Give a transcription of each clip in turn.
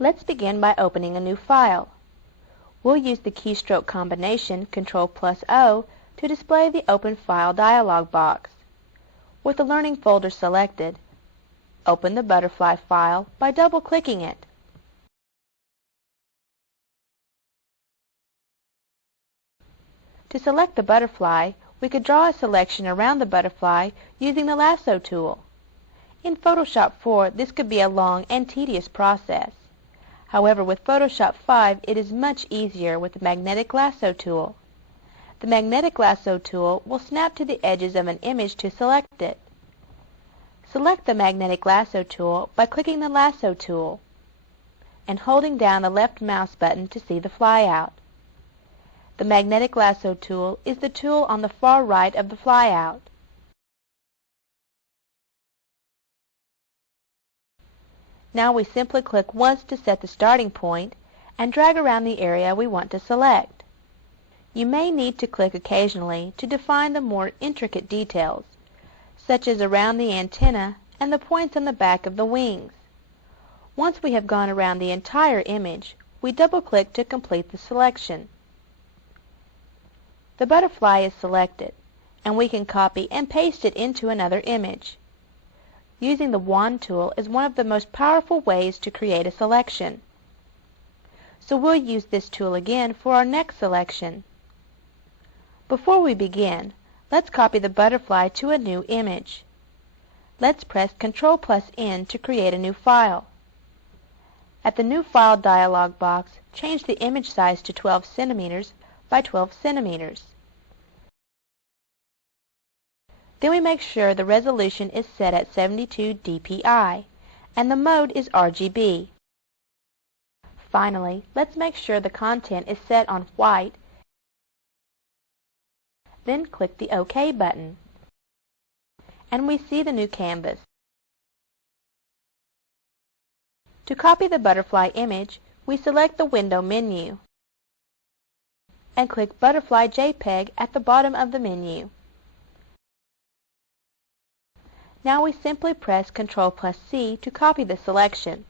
Let's begin by opening a new file. We'll use the keystroke combination Ctrl+O to display the Open File dialog box. With the Learning folder selected, open the butterfly file by double-clicking it. To select the butterfly, we could draw a selection around the butterfly using the Lasso tool. In Photoshop 4, this could be a long and tedious process. However, with Photoshop 5, it is much easier with the Magnetic Lasso tool. The Magnetic Lasso tool will snap to the edges of an image to select it. Select the Magnetic Lasso tool by clicking the Lasso tool and holding down the left mouse button to see the flyout. The Magnetic Lasso tool is the tool on the far right of the flyout. Now we simply click once to set the starting point and drag around the area we want to select. You may need to click occasionally to define the more intricate details, such as around the antenna and the points on the back of the wings. Once we have gone around the entire image, we double-click to complete the selection. The butterfly is selected, and we can copy and paste it into another image. Using the wand tool is one of the most powerful ways to create a selection. So we'll use this tool again for our next selection. Before we begin, let's copy the butterfly to a new image. Let's press Ctrl+N to create a new file. At the New File dialog box, change the image size to 12 cm by 12 cm. Then we make sure the resolution is set at 72 dpi and the mode is RGB. Finally, let's make sure the content is set on white, then click the OK button. And we see the new canvas. To copy the butterfly image, we select the Window menu and click Butterfly JPEG at the bottom of the menu. Now we simply press Ctrl+C to copy the selection.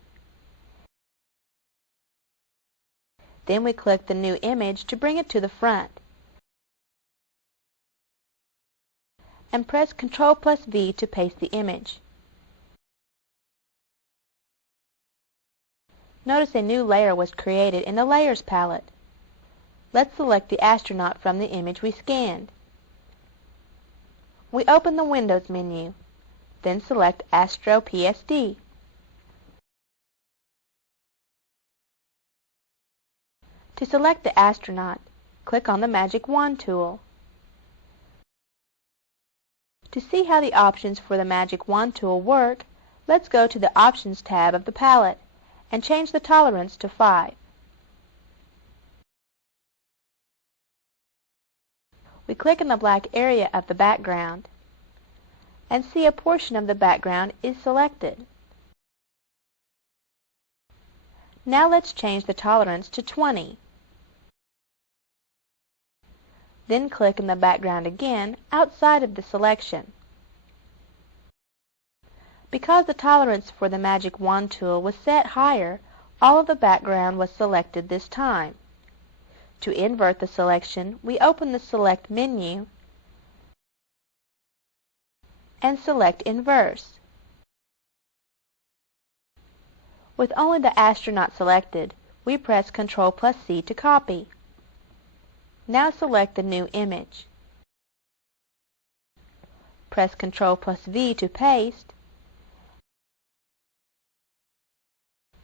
Then we click the new image to bring it to the front. And press Ctrl+V to paste the image. Notice a new layer was created in the Layers palette. Let's select the astronaut from the image we scanned. We open the Windows menu, then select Astro PSD. To select the astronaut, click on the Magic Wand tool. To see how the options for the Magic Wand tool work, let's go to the Options tab of the palette and change the tolerance to 5. We click in the black area of the background and see a portion of the background is selected. Now let's change the tolerance to 20. Then click in the background again outside of the selection. Because the tolerance for the Magic Wand tool was set higher, all of the background was selected this time. To invert the selection, we open the Select menu and select Inverse. With only the astronaut selected, we press Ctrl+C to copy. Now select the new image. Press Ctrl+V to paste,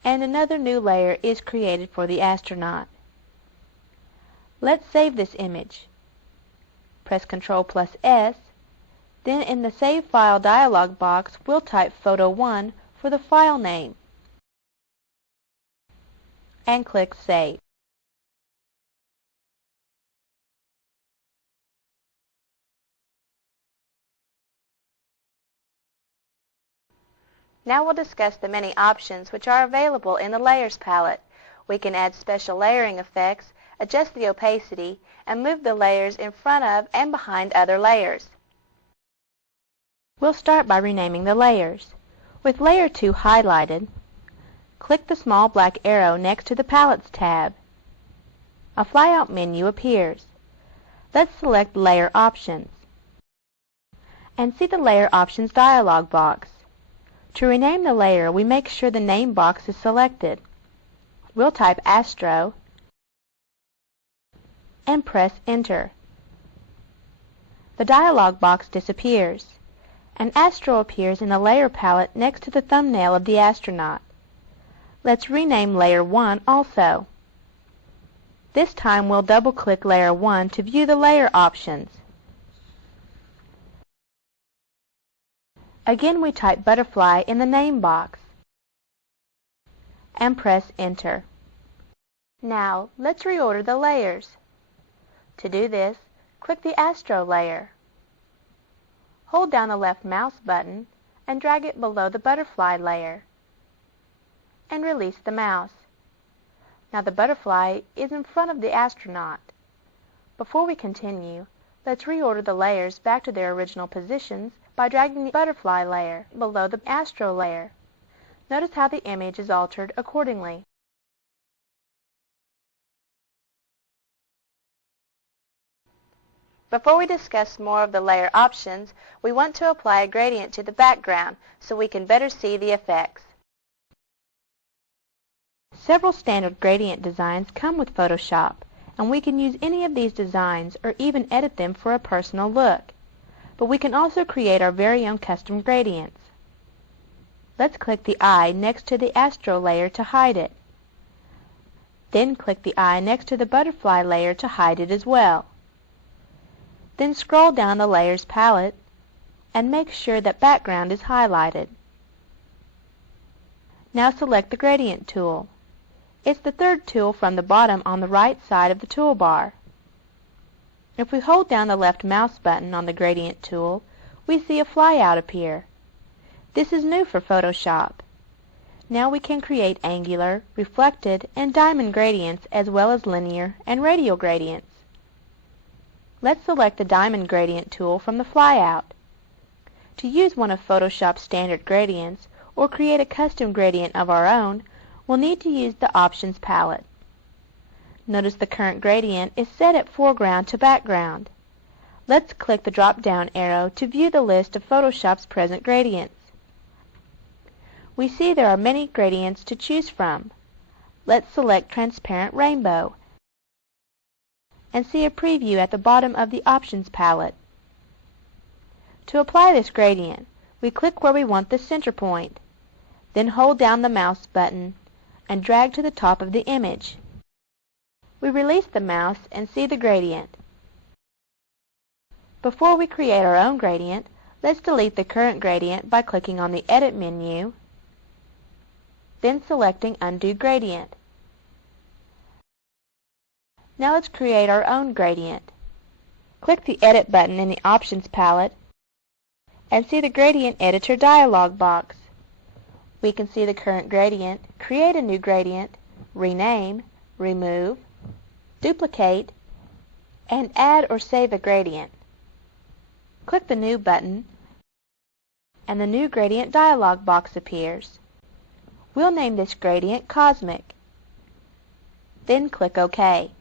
and another new layer is created for the astronaut. Let's save this image. Press Ctrl+S, then in the Save File dialog box, we'll type Photo1 for the file name, and click Save. Now we'll discuss the many options which are available in the Layers palette. We can add special layering effects, adjust the opacity, and move the layers in front of and behind other layers. We'll start by renaming the layers. With Layer 2 highlighted, click the small black arrow next to the Palettes tab. A flyout menu appears. Let's select Layer Options and see the Layer Options dialog box. To rename the layer, we make sure the name box is selected. We'll type Astro and press Enter. The dialog box disappears, and Astro appears in the layer palette next to the thumbnail of the astronaut. Let's rename Layer 1 also. This time we'll double-click Layer 1 to view the layer options. Again we type Butterfly in the name box and press Enter. Now let's reorder the layers. To do this, click the Astro layer. Hold down the left mouse button and drag it below the Butterfly layer. And release the mouse. Now the butterfly is in front of the astronaut. Before we continue, let's reorder the layers back to their original positions by dragging the butterfly layer below the Astro layer. Notice how the image is altered accordingly. Before we discuss more of the layer options, we want to apply a gradient to the background so we can better see the effects. Several standard gradient designs come with Photoshop, and we can use any of these designs or even edit them for a personal look. But we can also create our very own custom gradients. Let's click the eye next to the Astro layer to hide it. Then click the eye next to the butterfly layer to hide it as well. Then scroll down the Layers palette and make sure that Background is highlighted. Now select the Gradient tool. It's the third tool from the bottom on the right side of the toolbar. If we hold down the left mouse button on the Gradient tool, we see a flyout appear. This is new for Photoshop. Now we can create angular, reflected, and diamond gradients as well as linear and radial gradients. Let's select the Diamond Gradient tool from the flyout. To use one of Photoshop's standard gradients or create a custom gradient of our own, we'll need to use the Options palette. Notice the current gradient is set at foreground to background. Let's click the drop-down arrow to view the list of Photoshop's present gradients. We see there are many gradients to choose from. Let's select Transparent Rainbow and see a preview at the bottom of the Options palette. To apply this gradient, we click where we want the center point, then hold down the mouse button and drag to the top of the image. We release the mouse and see the gradient. Before we create our own gradient, let's delete the current gradient by clicking on the Edit menu, then selecting Undo Gradient. Now let's create our own gradient. Click the Edit button in the Options palette and see the Gradient Editor dialog box. We can see the current gradient, create a new gradient, rename, remove, duplicate, and add or save a gradient. Click the New button and the New Gradient dialog box appears. We'll name this gradient Cosmic. Then click OK.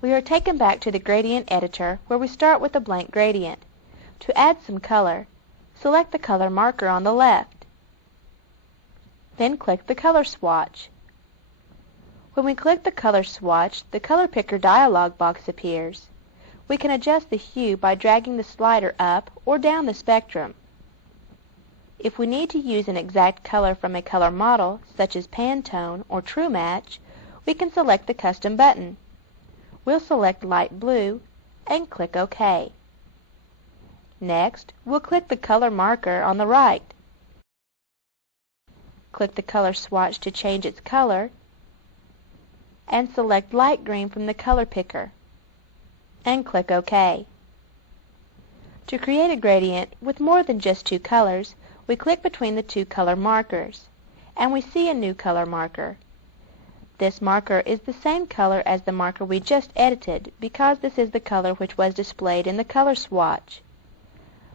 We are taken back to the Gradient Editor where we start with a blank gradient. To add some color, select the color marker on the left. Then click the Color Swatch. When we click the color swatch, the Color Picker dialog box appears. We can adjust the hue by dragging the slider up or down the spectrum. If we need to use an exact color from a color model, such as Pantone or True Match, we can select the Custom button. We'll select Light Blue and click OK. Next, we'll click the color marker on the right. Click the color swatch to change its color and select Light Green from the Color Picker and click OK. To create a gradient with more than just two colors, we click between the two color markers and we see a new color marker. This marker is the same color as the marker we just edited because this is the color which was displayed in the color swatch.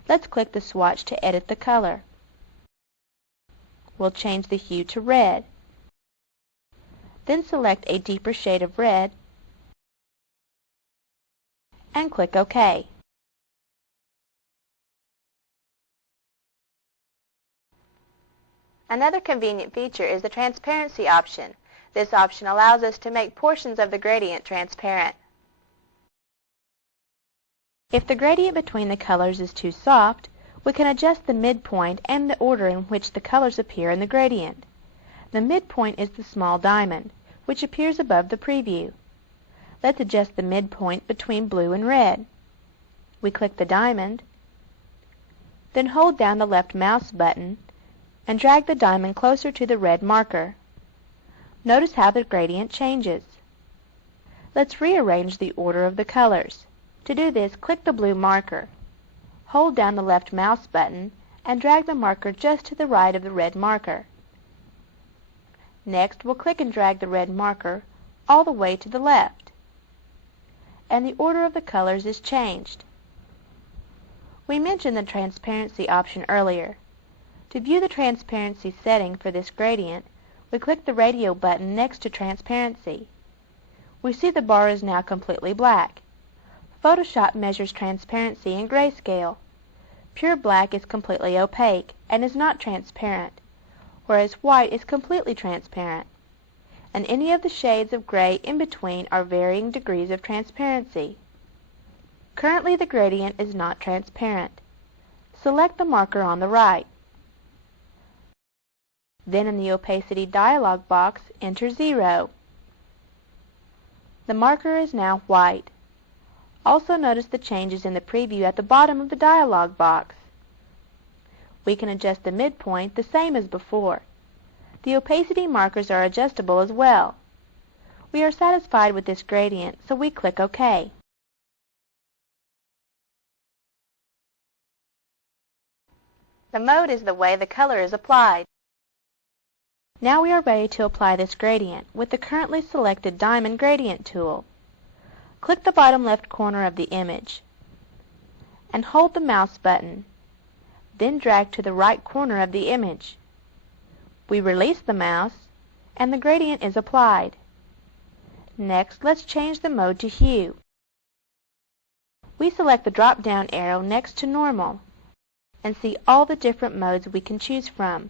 Let's click the swatch to edit the color. We'll change the hue to red Then select a deeper shade of red and click OK. Another convenient feature is the transparency option. This option allows us to make portions of the gradient transparent. If the gradient between the colors is too soft, we can adjust the midpoint and the order in which the colors appear in the gradient. The midpoint is the small diamond, which appears above the preview. Let's adjust the midpoint between blue and red. We click the diamond, then hold down the left mouse button and drag the diamond closer to the red marker. Notice how the gradient changes. Let's rearrange the order of the colors. To do this, click the blue marker. Hold down the left mouse button and drag the marker just to the right of the red marker. Next, we'll click and drag the red marker all the way to the left, and the order of the colors is changed. We mentioned the transparency option earlier. To view the transparency setting for this gradient, we click the radio button next to transparency. We see the bar is now completely black. Photoshop measures transparency in grayscale. Pure black is completely opaque and is not transparent, whereas white is completely transparent, and any of the shades of gray in between are varying degrees of transparency. Currently the gradient is not transparent. Select the marker on the right. Then in the opacity dialog box, enter 0. The marker is now white. Also notice the changes in the preview at the bottom of the dialog box. We can adjust the midpoint the same as before. The opacity markers are adjustable as well. We are satisfied with this gradient, so we click OK. The mode is the way the color is applied. Now we are ready to apply this gradient with the currently selected Diamond Gradient tool. Click the bottom left corner of the image and hold the mouse button. Then drag to the right corner of the image. We release the mouse and the gradient is applied. Next, let's change the mode to hue. We select the drop-down arrow next to Normal and see all the different modes we can choose from,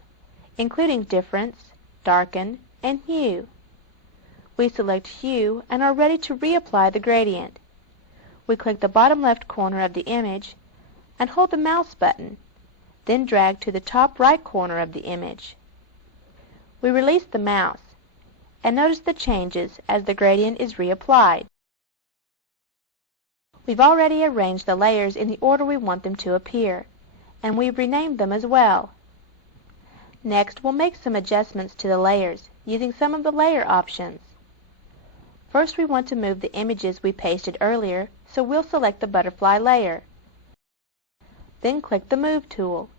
including Difference, Darken, and Hue. We select Hue and are ready to reapply the gradient. We click the bottom left corner of the image and hold the mouse button, then drag to the top right corner of the image. We release the mouse and notice the changes as the gradient is reapplied. We've already arranged the layers in the order we want them to appear, and we've renamed them as well. Next, we'll make some adjustments to the layers using some of the layer options. First, we want to move the images we pasted earlier, so we'll select the butterfly layer. Then click the Move tool.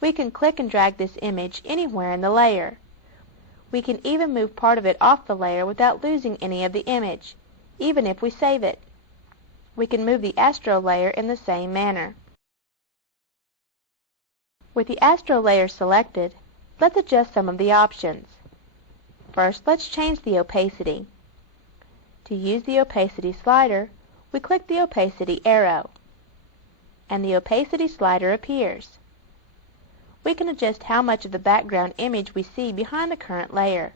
We can click and drag this image anywhere in the layer. We can even move part of it off the layer without losing any of the image, even if we save it. We can move the Astro layer in the same manner. With the Astro layer selected, let's adjust some of the options. First, let's change the opacity. To use the opacity slider, we click the opacity arrow, and the opacity slider appears. We can adjust how much of the background image we see behind the current layer.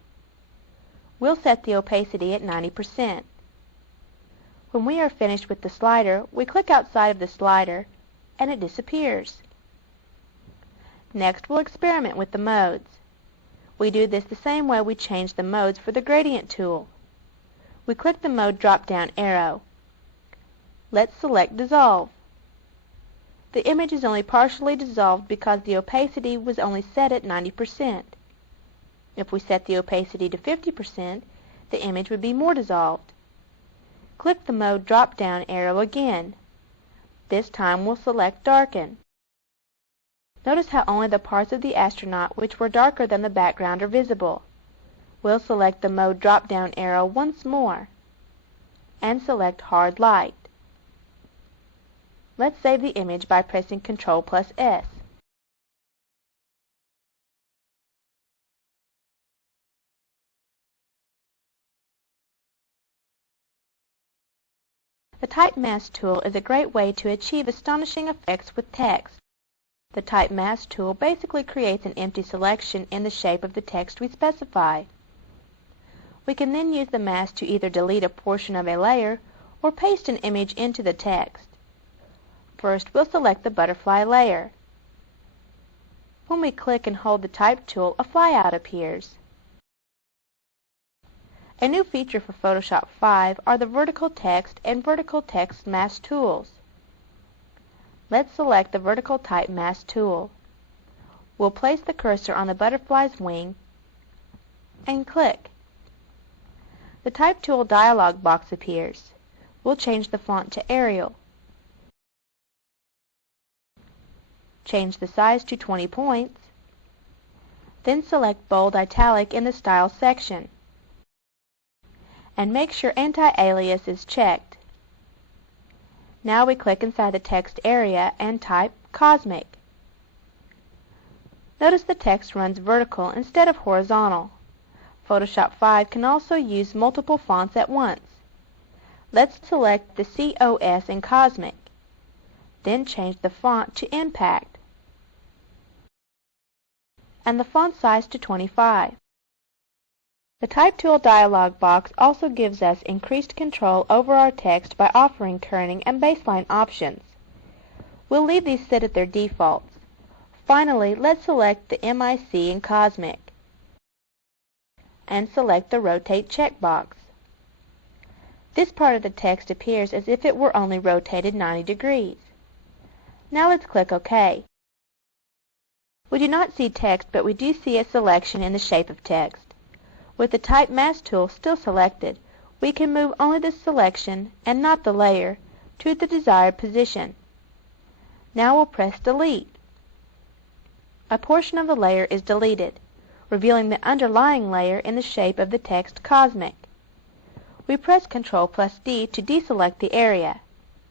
We'll set the opacity at 90%. When we are finished with the slider, we click outside of the slider, and it disappears. Next, we'll experiment with the modes. We do this the same way we changed the modes for the Gradient tool. We click the Mode drop-down arrow. Let's select Dissolve. The image is only partially dissolved because the opacity was only set at 90%. If we set the opacity to 50%, the image would be more dissolved. Click the Mode drop-down arrow again. This time we'll select Darken. Notice how only the parts of the astronaut which were darker than the background are visible. We'll select the Mode drop-down arrow once more and select Hard Light. Let's save the image by pressing Ctrl+S. The Type Mask tool is a great way to achieve astonishing effects with text. The Type Mask tool basically creates an empty selection in the shape of the text we specify. We can then use the mask to either delete a portion of a layer or paste an image into the text. First, we'll select the butterfly layer. When we click and hold the Type tool, a flyout appears. A new feature for Photoshop 5 are the vertical text and vertical text mask tools. Let's select the vertical Type Mask tool. We'll place the cursor on the butterfly's wing and click. The Type tool dialog box appears. We'll change the font to Arial. Change the size to 20 points. Then select Bold Italic in the Style section. And make sure Anti-Alias is checked. Now we click inside the text area and type Cosmic. Notice the text runs vertical instead of horizontal. Photoshop 5 can also use multiple fonts at once. Let's select the COS in Cosmic. Then change the font to Impact and the font size to 25. The Type tool dialog box also gives us increased control over our text by offering kerning and baseline options. We'll leave these set at their defaults. Finally, let's select the MIC in Cosmic and select the Rotate checkbox. This part of the text appears as if it were only rotated 90 degrees. Now let's click OK. We do not see text, but we do see a selection in the shape of text. With the Type Mask tool still selected, we can move only the selection and not the layer to the desired position. Now we'll press Delete. A portion of the layer is deleted, revealing the underlying layer in the shape of the text Cosmic. We press Ctrl+D to deselect the area,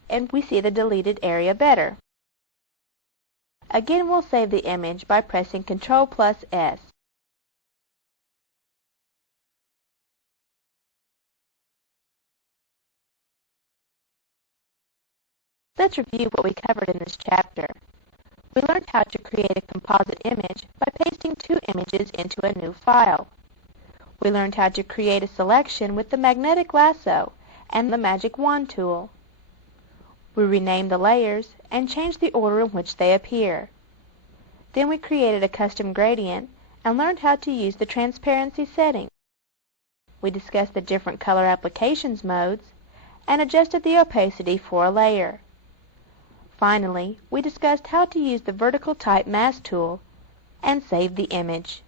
and we see the deleted area better. Again, we'll save the image by pressing Ctrl+S. Let's review what we covered in this chapter. We learned how to create a composite image by pasting two images into a new file. We learned how to create a selection with the magnetic lasso and the magic wand tool. We renamed the layers and changed the order in which they appear. Then we created a custom gradient and learned how to use the transparency setting. We discussed the different color applications modes and adjusted the opacity for a layer. Finally, we discussed how to use the vertical Type Mask tool and save the image.